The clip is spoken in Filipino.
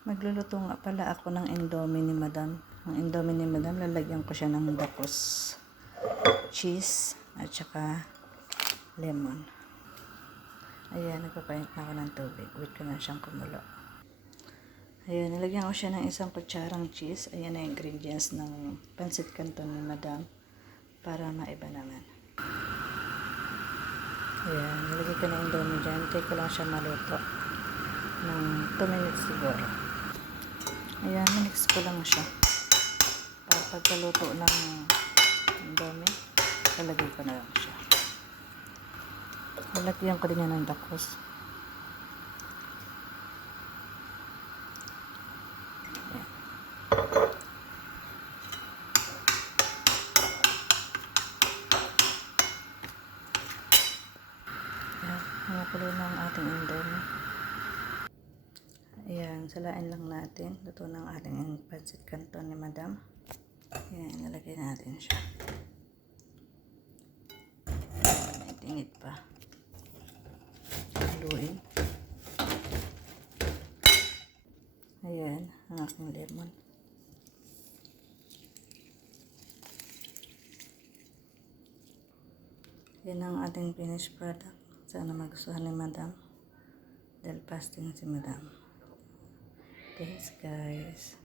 Magluluto nga pala ako ng indomie ni Madam. Ang indomie ni Madam, lalagyan ko siya ng dakos, cheese, at saka lemon. Ayan, nagpapainit na ako ng tubig. Wait ko na siyang kumulo. Ayan, nilagyan ko siya ng isang kutsarang cheese. Ayan na ingredients ng pancit canton ni Madam para maiba naman. Ayan, nilagay ko na indomie dyan. Take ko lang siya maluto ng 2 minutes siguro. Ayan, minix ko lang siya. Para pagkaluto ng indomie, lalagay ko na lang siya. Lalagyan ko din yan ng dakos. Ayan. Ayan, kumukulo na ang ating indomie. Ayan, salain lang natin. Luto ng ating pancit canton ni Madam. Ayan, nalagay natin siya. May tingit pa. Haluin. Ayan, ang aking lemon. Yan ang ating finished product. Sana magustuhan ni Madam. Dahil fasting si Madam. Thanks guys.